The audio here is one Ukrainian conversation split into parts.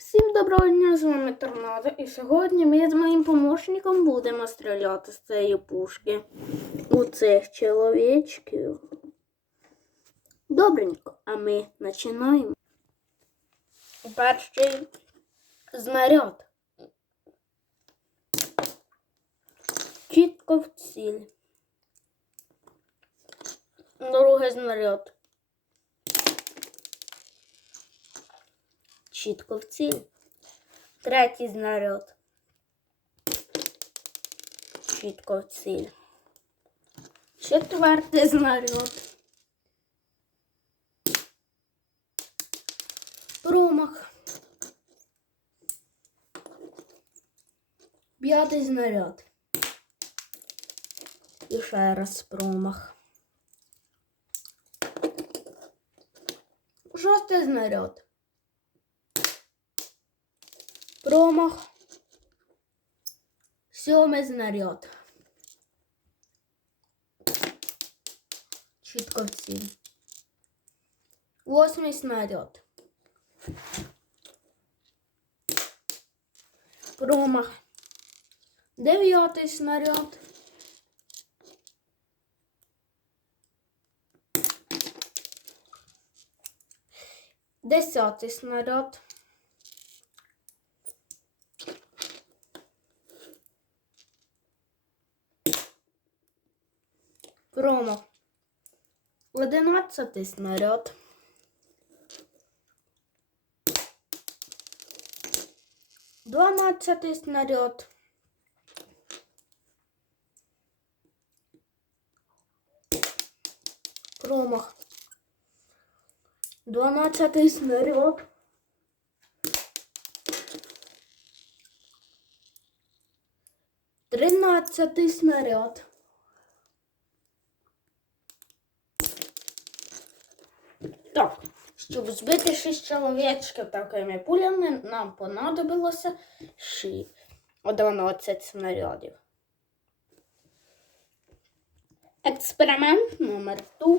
Всім доброго дня, з вами Торнадо. І сьогодні ми з моїм помощником будемо стріляти з цієї пушки у цих чоловічків. Добренько, а ми починаємо. Перший знаряд. Чітко в ціль. Другий знаряд. Чітко в ціль. Третій знаряд. Чітко в ціль. Четвертий знаряд. Промах. П'ятий знаряд. І ще раз промах. Шостий знаряд. Промах. Сьомий знаряд. Чітко в ціль. Восьмий снаряд. Промах. Дев'ятий снаряд. Десятий снаряд. Промах. Одинадцятий снаряд. Дванадцятий снаряд. Промах. Дванадцятий снаряд. Тринадцятий снаряд. Так, щоб збити шість чоловічків такими пулями, нам понадобилося ши 11 снарядів. Експеримент номер 2.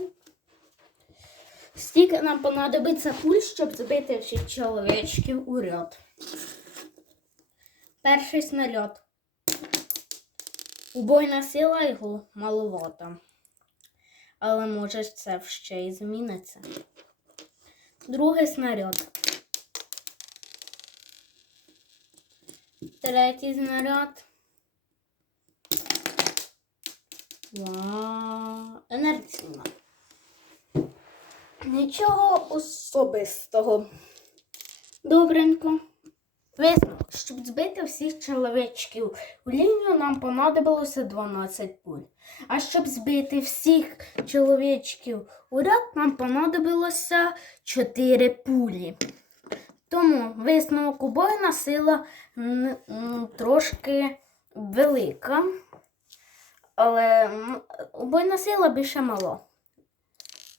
Стільки нам понадобиться пуль, щоб збити всіх чоловічків у ряд. Перший снаряд. Убойна сила його маловата. Але може це ще й зміниться. Другий снаряд. Третій снаряд. Вау. Енергійна. Нічого особистого. Добренько. Висновок, щоб збити всіх чоловічків у лінію, нам понадобилося 12 пуль. А щоб збити всіх чоловічків у ряд, нам понадобилося 4 пулі. Тому висновок убойна сила трошки велика, але убойна сила більше мало.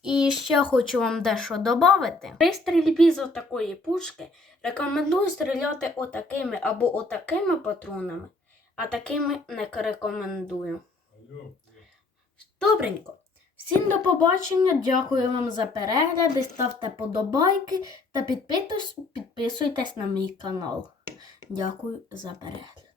І ще хочу вам дещо додати. При стрільбі з такої пушки рекомендую стріляти отакими або отакими патронами, а такими не рекомендую. Добренько. Всім до побачення. Дякую вам за перегляди. Ставте подобайки та підписуйтесь на мій канал. Дякую за перегляд.